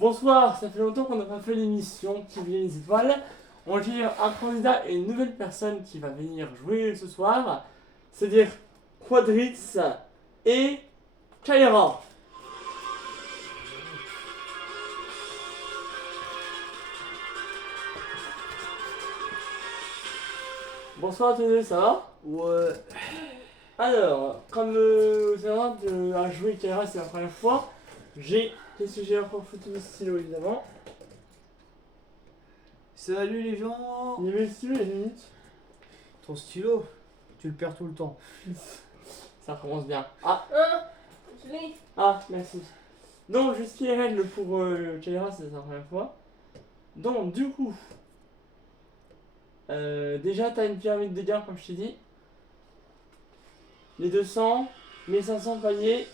Bonsoir, ça fait longtemps qu'on n'a pas fait l'émission qui vient les étoiles. On va accueillir un candidat et une nouvelle personne qui va venir jouer ce soir, c'est-à-dire Quadrix et Kaira. Bonsoir à tous les deux, ça va? Ouais. Alors, comme Sarah a joué Kaira, c'est la première fois, qu'est-ce que j'ai encore foutu le stylo évidemment. Salut les gens. Il y avait le stylo il y a 2 minutes. Ton stylo, tu le perds tout le temps. Ça commence bien. Je l'ai. Ah, merci. Donc, je suis les règles pour Kaira, c'est sa première fois. Donc, du coup, déjà, t'as une pyramide de gains, comme je t'ai dit. Les 200, 1500 paliers,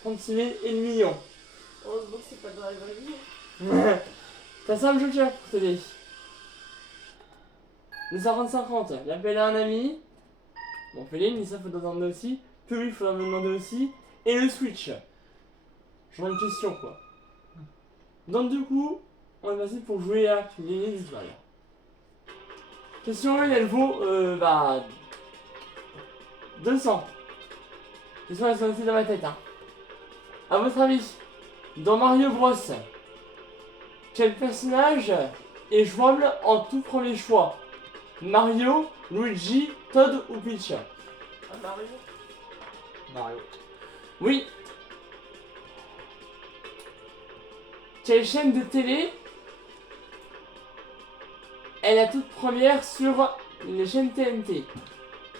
36 000 et le million. Heureusement que c'est pas dans la vraie vie. T'as 5 jokers pour t'aider. Le 50-50, l'appel à un ami. Bon, Féline, ça faut t'en demander aussi. Puri, faut me demander aussi. Et le switch. J'aurais une question, quoi. Donc, du coup, on va passer pour jouer à gagner des étoiles. Question 1, elle vaut 200. Question, elles sont aussi dans ma tête. Hein. À votre avis, dans Mario Bros, quel personnage est jouable en tout premier choix? Mario, Luigi, Todd ou Peach? Ah, Mario. Mario. Oui. Quelle chaîne de télé est la toute première sur les chaînes TNT?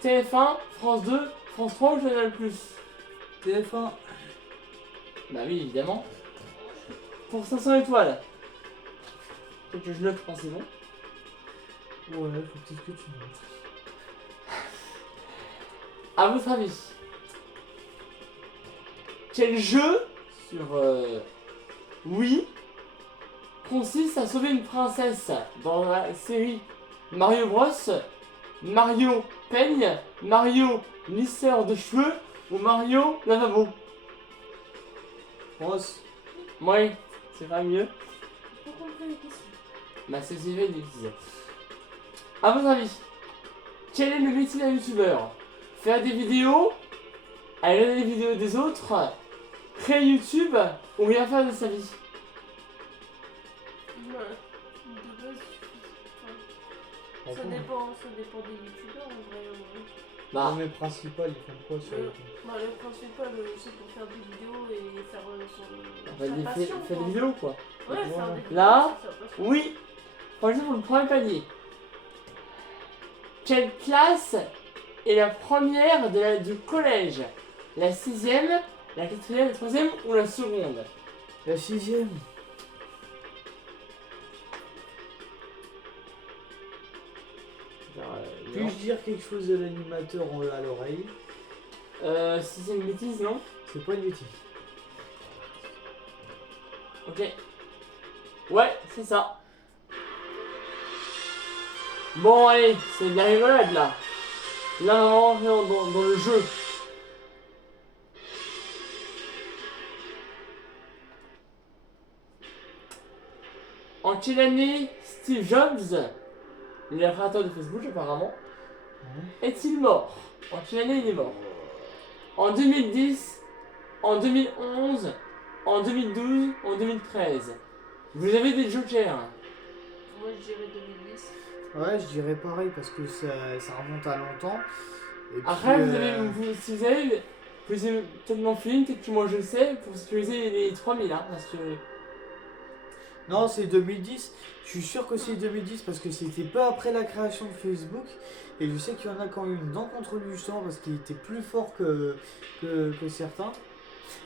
TF1, France 2, France 3 ou Canal+. TF1. Bah oui, évidemment. Pour 500 étoiles. Faut que je note quand c'est bon. Ouais, faut peut-être que tu montres. À votre avis, quel jeu sur Wii consiste à sauver une princesse dans la série Mario Bros, Mario Peigne, Mario lisseur de cheveux ou Mario lavabo? Ross. Oui, c'est pas mieux. J'ai pas compris les questions. Bah c'est fait difficile. À votre avis, quel est le métier d'un youtubeur? Faire des vidéos, aller regarder les vidéos des autres, créer YouTube ou rien faire de sa vie? Ouais. De base, Ah ça bon. dépend des youtubeurs en vrai. Bah, Non, mais principal, ils font quoi sur Ouais. YouTube? Bah, le principal, c'est pour faire des vidéos et faire bah, sa passion. fait quoi. des vidéos quoi. Ouais, faire des vidéos. Là, c'est sa passion. Oui, par exemple, le premier palier. Quelle classe est la première du collège? La 6ème, la 4ème, la 3ème ou la seconde? La 6ème. Puis-je dire quelque chose à l'animateur à l'oreille? Si c'est une bêtise, non? C'est pas une bêtise. Ok. Ouais, c'est ça. Bon, allez, c'est de la rigolade là. Là, on va rentrer dans le jeu. En quelle année Steve Jobs, le créateur de Facebook apparemment, est-il mort? En quelle année il est mort? En 2010, en 2011, en 2012, en 2013. Vous avez des jokers. Moi, je dirais 2010. Ouais, je dirais pareil parce que ça remonte à longtemps. Et Après, puis, si vous avez, vous pouvez peut-être m'en filer une, peut-être que moi je sais, pour sécuriser les 3000, hein, parce que... Non, c'est 2010. Je suis sûr que c'est 2010 parce que c'était peu après la création de Facebook. Et je sais qu'il y en a qui ont eu une dent contre lui justement parce qu'il était plus fort que certains.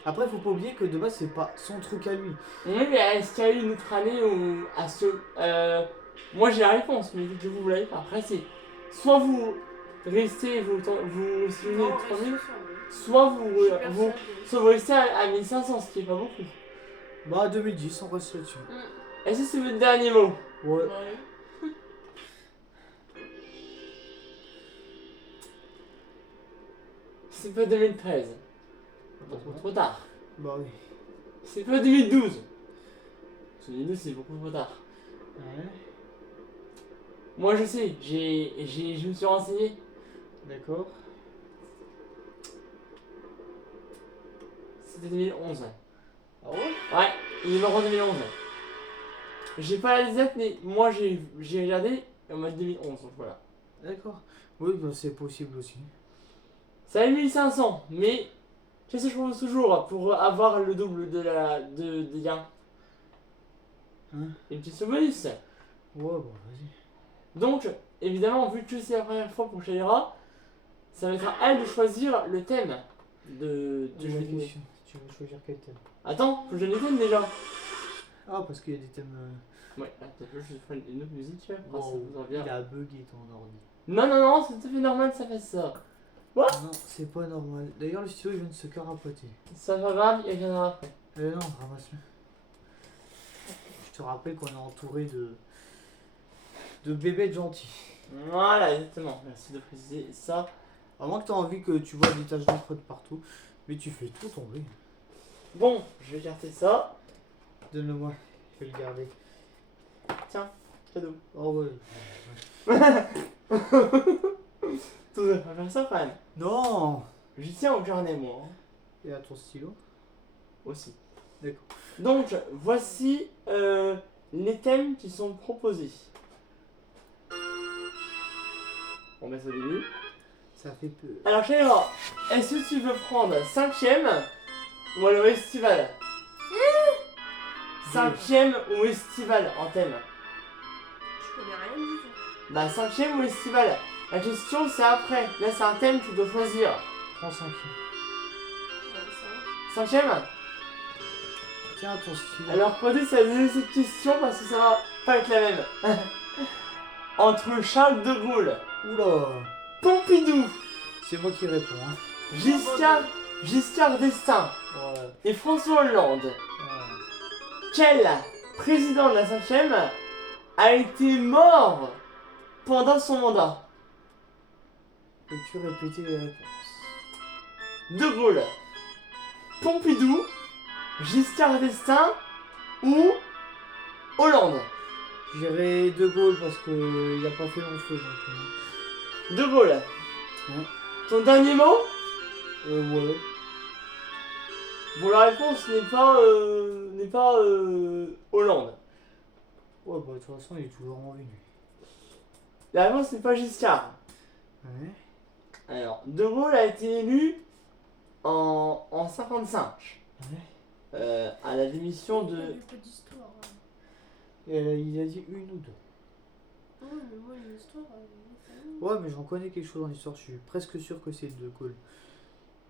Après, faut pas oublier que de base, c'est pas son truc à lui. Oui, mais est-ce qu'il y a eu une autre année où... moi j'ai la réponse, mais que vous l'avez pas. Après, c'est... Soit vous restez, vous suivez Non, les reste 3000, sur ça, soit vous, Je suis vous, persuadée. soit vous restez à 1500, ce qui est pas beaucoup. Bah, 2010, on reste là-dessus. Est-ce que c'est votre dernier mot? Ouais. Ouais. C'est pas 2013. Trop tard. Bah oui. C'est pas 2012. Parce que 2012, c'est beaucoup trop tard. Ouais, Moi, je sais, je me suis renseigné. d'accord. C'était 2011. Ah ouais? Ouais, il est mort en 2011. J'ai pas la date, mais moi, j'ai regardé en mode 2011, donc voilà. D'accord. Oui, bah, c'est possible aussi. Ça a 1500, mais tu sais, je propose toujours pour avoir le double des gains. Hein? Une petite bonus. Ouais, bon, vas-y. Donc, évidemment, vu que c'est la première fois pour Shaira, ça va être à elle de choisir le thème de J'ai jeu la vidéo. question. Tu veux choisir quel thème? Attends, faut que je donne les thèmes déjà. Ah, parce qu'il y a des thèmes. Ouais, attends, je vais faire une autre musique, tu vois. Ça Wow, vous en vient. il a bugué ton ordi. Non, non, non, c'est tout à fait normal, ça fait ça. Non, c'est pas normal. D'ailleurs, le stylo il vient de se carapater. Ça va grave, il viendra après. Non, ramasse-le. Je te rappelle qu'on est entouré de bébés gentils. Voilà, exactement. Merci de préciser ça. À moins que tu as envie que tu vois des taches d'encre de partout, mais tu fais tout tomber. Bon, je vais écarter ça. Donne-le-moi, je vais le garder. Tiens, cadeau. Oh ouais. On va faire ça quand même. Non. J'y tiens au carnet, moi. Hein. Et à ton stylo. Aussi. D'accord. Donc, voici les thèmes qui sont proposés. On met ça au début. Ça fait peur. Alors, Shaira, est-ce que tu veux prendre 5ème ou alors estival 5ème ou estival en thème? Je connais rien du tout. Bah, 5ème ou estival? La question c'est après. Là, c'est un thème que tu dois choisir. Prends 5. Ouais, 5ème? Tiens ton stylo. Alors, posez cette question parce que ça va pas être la même. Entre Charles de Gaulle, Oula. Pompidou, C'est moi qui réponds. Hein. Giscard d'Estaing Ouais. et François Hollande, quel président de la 5ème a été mort pendant son mandat? Peux-tu répéter les réponses? De Gaulle, Pompidou, Giscard d'Estaing ou Hollande? J'irai De Gaulle parce que il a pas fait long feu. Donc, De Gaulle. Ouais. Ton dernier mot? ouais. Bon, la réponse n'est pas Hollande. Ouais, bah de toute façon, il est toujours en vie. La réponse n'est pas Giscard. Ouais. Alors, De Gaulle a été élu en 55 Ouais. à la démission Il y a de. eu peu d'histoire. Hein. Il a dit une ou deux. Ouais, mais moi, une histoire. Ouais, mais j'en connais quelque chose en histoire, je suis presque sûr que c'est De Gaulle.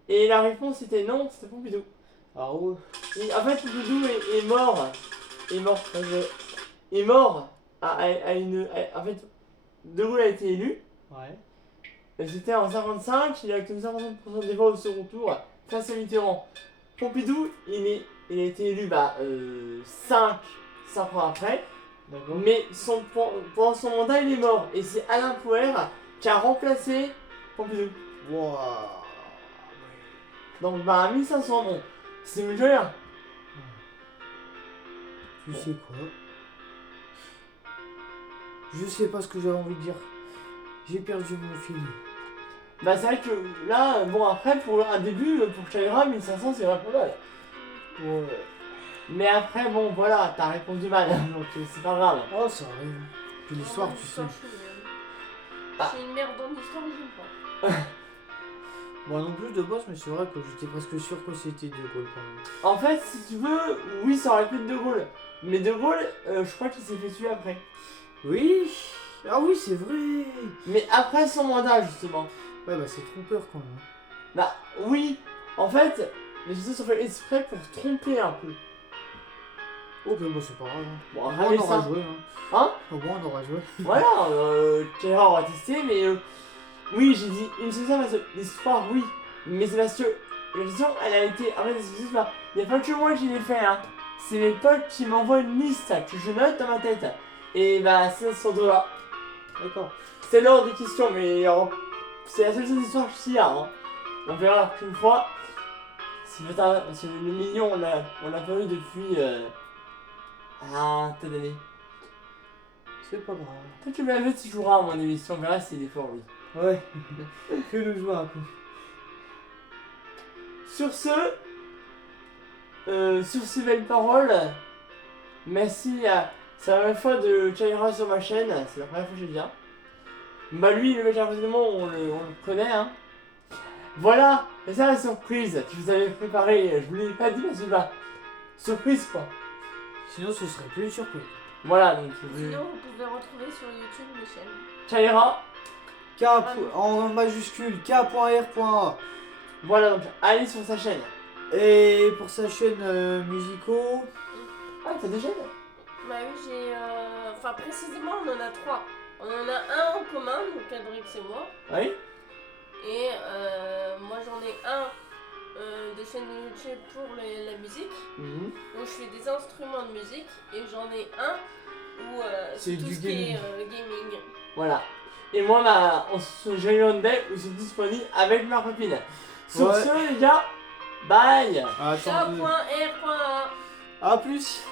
Et la réponse était non, c'était Pompidou. Ah ouais. Et en fait, Pompidou est mort. Est mort à une. En fait, De Gaulle a été élu. Ouais. Et c'était en 55, il a obtenu 50% des voix au second tour face à Mitterrand. Pompidou, il a été élu 5 ans après. D'accord. Mais pendant son mandat, il est mort. Et c'est Alain Poher qui a remplacé Pompidou. Wouah. Donc, 1500, bon, c'est mieux que rien. Tu sais quoi? Je sais pas ce que j'avais envie de dire. J'ai perdu mon fil. Bah, c'est vrai que là, bon, après, pour un début, pour Shaira, 1500, c'est vraiment pas mal. Ouais. Mais après, bon, voilà, t'as répondu mal. Donc, c'est pas grave. Oh, ça arrive. Puis l'histoire, tu sais. Ah. C'est une merde en histoire, j'aime pas. Moi non plus de base, mais c'est vrai que j'étais presque sûr que c'était De Gaulle quand même. En fait, si tu veux, oui, ça aurait pu être De Gaulle. Mais De Gaulle, je crois qu'il s'est fait tuer après. Oui. Ah oui, c'est vrai. Mais après son mandat, justement. Ouais, bah c'est trompeur quand même. Bah, oui. En fait, les choses sont fait exprès pour tromper un peu. Ok, bah c'est pas grave. Hein. Bon, Au moins allez, on aura ça. joué. Hein. Hein? Au moins on aura joué. Voilà, Shaira, on va tester, mais oui, j'ai dit une seule parce que l'histoire, oui. Mais c'est parce que la question, elle a été. En fait, c'est juste pas. Il n'y a pas que moi qui l'ai fait, hein. C'est mes potes qui m'envoient une liste que je note dans ma tête. Et bah, c'est sur deux là. D'accord. C'est l'ordre des questions, mais c'est la seule chose d'histoire qu'il y a. Hein. On verra la prochaine fois. C'est peut-être parce que le million, on l'a pas eu depuis. Ah, t'as donné. C'est pas grave. Toi, tu m'as vu, tu joueras à mon émission, on verra s'il est fort, lui. Ouais. Fais-le jouer un peu. Sur ces belles paroles, merci à. C'est la première fois de Chaira sur ma chaîne, c'est la première fois que je viens. Bah, lui, le mec à côté de moi, on le connaît, hein. Voilà, c'est ça la surprise que je vous avais préparée. Je vous l'ai pas dit parce que bah, surprise quoi. Sinon, ce serait plus une surprise. Voilà, donc Sinon, vous pouvez retrouver sur YouTube mes chaînes. Chaira, K en majuscule, K.R.A. voilà, donc allez sur sa chaîne. Et pour sa chaîne musicaux, Ah, t'as des chaînes? Bah oui, j'ai. Enfin, précisément, on en a 3. On en a un en commun, donc Adrix et moi. Oui. Et moi, j'en ai un de chaîne YouTube pour la musique, Mhm. où je fais des instruments de musique. Et j'en ai un où C'est c'est tout du ce qui est gaming. Voilà. Et moi, on se réunit day où c'est disponible avec ma copine. Sur Ouais. ce, les gars, bye. attendez. K.R.A. A plus.